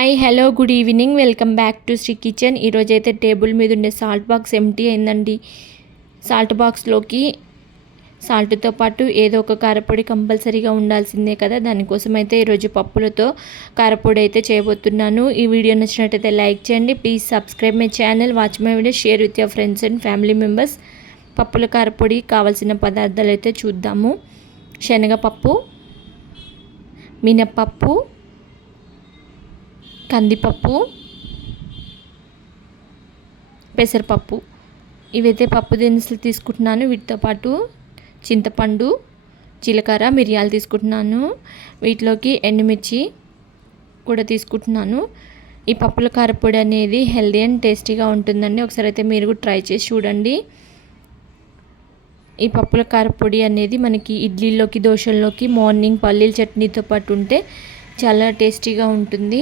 Hi hello good evening welcome back to Shri kitchen ఈరోజు అయితే table మీద ఉండే సాల్ట్ బాక్స్ ఎంటీ అయిందండి. సాల్ట్ బాక్స్లోకి సాల్ట్తో పాటు ఏదో ఒక కారపొడి కంపల్సరీగా ఉండాల్సిందే కదా. దానికోసం అయితే ఈరోజు పప్పులతో కారపొడి అయితే చేయబోతున్నాను. ఈ వీడియో నచ్చినట్టయితే లైక్ చేయండి. Please subscribe my channel watch my video share with your friends and family members పప్పుల కారపొడి కావాల్సిన పదార్థాలు అయితే చూద్దాము. శనగపప్పు మినప్పప్పు కందిపప్పు పెసరపప్పు. ఇవైతే పప్పు దినుసులు తీసుకుంటున్నాను. వీటితో పాటు చింతపండు జీలకర్ర మిరియాలు తీసుకుంటున్నాను. వీటిలోకి ఎండుమిర్చి కూడా తీసుకుంటున్నాను. ఈ పప్పుల కారపొడి అనేది హెల్దీ అండ్ టేస్టీగా ఉంటుందండి. ఒకసారి అయితే మీరు కూడా ట్రై చేసి చూడండి. ఈ పప్పుల కారపొడి అనేది మనకి ఇడ్లీలోకి దోశల్లోకి మార్నింగ్ పల్లీల చట్నీతో పాటు ఉంటే చాలా టేస్టీగా ఉంటుంది.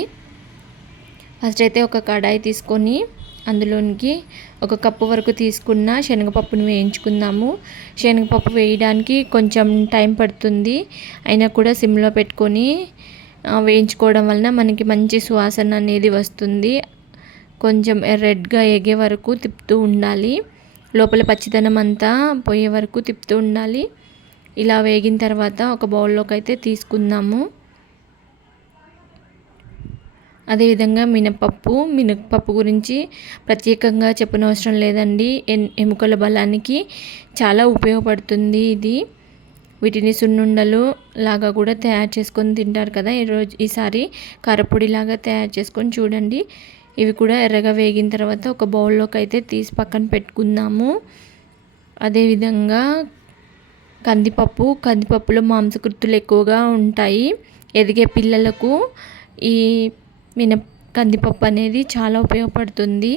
ఫస్ట్ అయితే ఒక కడాయి తీసుకొని అందులోనికి ఒక కప్పు వరకు తీసుకున్న శనగపప్పును వేయించుకుందాము. శనగపప్పు వేయడానికి కొంచెం టైం పడుతుంది. అయినా కూడా సిమ్లో పెట్టుకొని వేయించుకోవడం వలన మనకి మంచి సువాసన అనేది వస్తుంది. కొంచెం రెడ్గా ఎగే వరకు తిప్పుతూ ఉండాలి. లోపల పచ్చిదనం అంతా పోయే వరకు తిప్పుతూ ఉండాలి. ఇలా వేగిన తర్వాత ఒక బౌల్లోకి అయితే తీసుకుందాము. అదేవిధంగా మినపప్పు మినపప్పు గురించి ప్రత్యేకంగా చెప్పనవసరం లేదండి. ఎముకల బలానికి చాలా ఉపయోగపడుతుంది ఇది. వీటిని సున్నుండలు లాగా కూడా తయారు చేసుకొని తింటారు కదా ఈరోజు ఈసారి కారపొడి లాగా తయారు చేసుకొని చూడండి. ఇవి కూడా ఎర్రగా వేగిన తర్వాత ఒక బౌల్లోకి అయితే తీసి పక్కన పెట్టుకుందాము. అదేవిధంగా కందిపప్పు కందిపప్పులో మాంసకృతులు ఎక్కువగా ఉంటాయి. ఎదిగే పిల్లలకు ఈ మిన కందిపప్పు అనేది చాలా ఉపయోగపడుతుంది.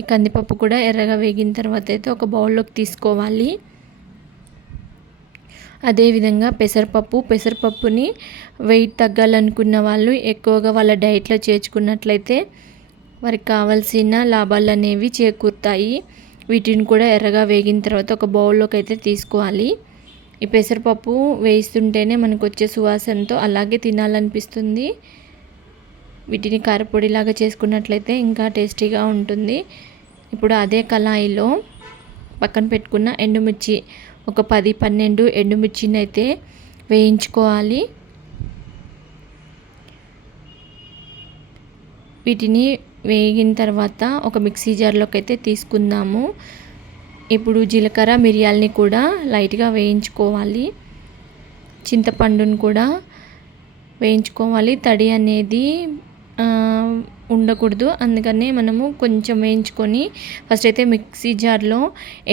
ఈ కందిపప్పు కూడా ఎర్రగా వేగిన తర్వాత అయితే ఒక బౌల్లోకి తీసుకోవాలి. అదేవిధంగా పెసరపప్పు పెసరపప్పుని వెయిట్ తగ్గాలనుకున్న వాళ్ళు ఎక్కువగా వాళ్ళ డైట్లో చేర్చుకున్నట్లయితే వారికి కావాల్సిన లాభాలు అనేవి చేకూరుతాయి. వీటిని కూడా ఎర్రగా వేగిన తర్వాత ఒక బౌల్లోకి అయితే తీసుకోవాలి. ఈ పెసరపప్పు వేయిస్తుంటేనే మనకు వచ్చే సువాసనతో అలాగే తినాలనిపిస్తుంది. వీటిని కారపొడిలాగా చేసుకున్నట్లయితే ఇంకా టేస్టీగా ఉంటుంది. ఇప్పుడు అదే కళాయిలో పక్కన పెట్టుకున్న ఎండుమిర్చి ఒక పది పన్నెండు ఎండుమిర్చిని అయితే వేయించుకోవాలి. వీటిని వేగిన తర్వాత ఒక మిక్సీ జార్లోకి అయితే తీసుకుందాము. ఇప్పుడు జీలకర్ర మిరియాలని కూడా లైట్గా వేయించుకోవాలి. చింతపండును కూడా వేయించుకోవాలి. తడి అనేది ఉండకూడదు. అందుకనే మనము కొంచెం వేయించుకొని ఫస్ట్ అయితే మిక్సీ జార్లో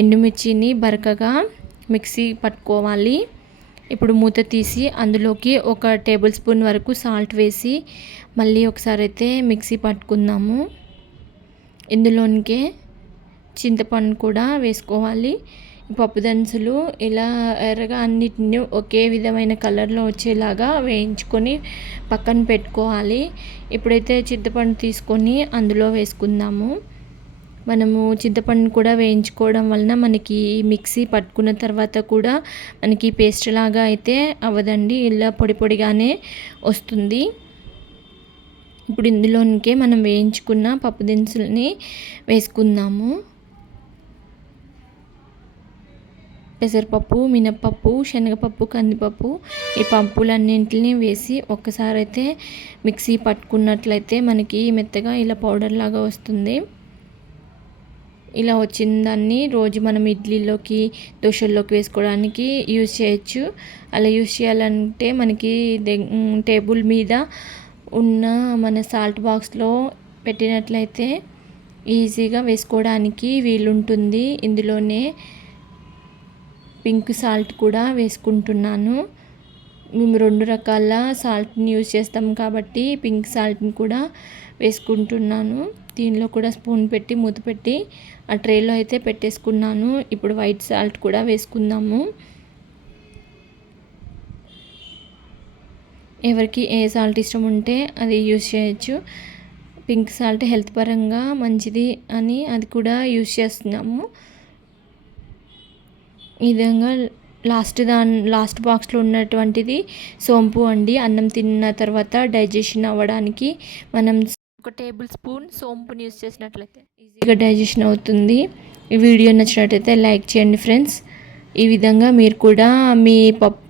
ఎండుమిర్చిని బరకగా మిక్సీ పట్టుకోవాలి. ఇప్పుడు మూత తీసి అందులోకి ఒక టేబుల్ స్పూన్ వరకు సాల్ట్ వేసి మళ్ళీ ఒకసారి అయితే మిక్సీ పట్టుకుందాము. ఇందులోనికే చింతపండు కూడా వేసుకోవాలి. పప్పు దినుసులు ఇలా ఎర్రగా అన్నిటిని ఒకే విధమైన కలర్లో వచ్చేలాగా వేయించుకొని పక్కన పెట్టుకోవాలి. ఇప్పుడైతే చింతపండు తీసుకొని అందులో వేసుకుందాము. మనము చింతపండు కూడా వేయించుకోవడం వలన మనకి మిక్సీ పట్టుకున్న తర్వాత కూడా మనకి పేస్ట్ లాగా అయితే అవ్వదండి. ఇలా పొడి పొడిగానే వస్తుంది. ఇప్పుడు ఇందులోనికే మనం వేయించుకున్న పప్పు దినుసులని వేసుకుందాము. పెసరపప్పు మినప్పప్పు శనగపప్పు కందిపప్పు ఈ పప్పులన్నింటినీ వేసి ఒక్కసారి అయితే మిక్సీ పట్టుకున్నట్లయితే మనకి మెత్తగా ఇలా పౌడర్ లాగా వస్తుంది. ఇలా వచ్చిన దాన్ని రోజు మనం ఇడ్లీలోకి దోశల్లోకి వేసుకోవడానికి యూజ్ చేయొచ్చు. అలా యూజ్ చేయాలంటే మనకి టేబుల్ మీద ఉన్న మన సాల్ట్ బాక్స్లో పెట్టినట్లయితే ఈజీగా వేసుకోవడానికి వీలుంటుంది. ఇందులోనే పింక్ సాల్ట్ కూడా వేసుకుంటున్నాను. మేము రెండు రకాల సాల్ట్ని యూజ్ చేస్తాం కాబట్టి పింక్ సాల్ట్ని కూడా వేసుకుంటున్నాను. దీనిలో కూడా స్పూన్ పెట్టి మూత పెట్టి ఆ ట్రేలో అయితే పెట్టేసుకున్నాను. ఇప్పుడు వైట్ సాల్ట్ కూడా వేసుకుందాము. ఎవరికి ఏ సాల్ట్ ఇష్టం ఉంటే అది యూజ్ చేయొచ్చు. పింక్ సాల్ట్ హెల్త్ పరంగా మంచిది అని అది కూడా యూజ్ చేస్తున్నాము. ఈ విధంగా లాస్ట్ దాని లాస్ట్ బాక్స్లో ఉన్నటువంటిది సోంపు అండి. అన్నం తిన్న తర్వాత డైజెషన్ అవ్వడానికి మనం ఒక టేబుల్ స్పూన్ సోంపుని యూస్ చేసినట్లయితే ఈజీగా డైజెషన్ అవుతుంది. ఈ వీడియో నచ్చినట్టయితే లైక్ చేయండి ఫ్రెండ్స్. ఈ విధంగా మీరు కూడా మీ పప్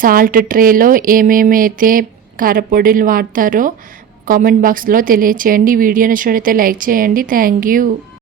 సాల్ట్ ట్రేలో ఏమేమి అయితే వాడతారో కామెంట్ బాక్స్లో తెలియచేయండి. వీడియో నచ్చినట్టయితే లైక్ చేయండి. Thank you.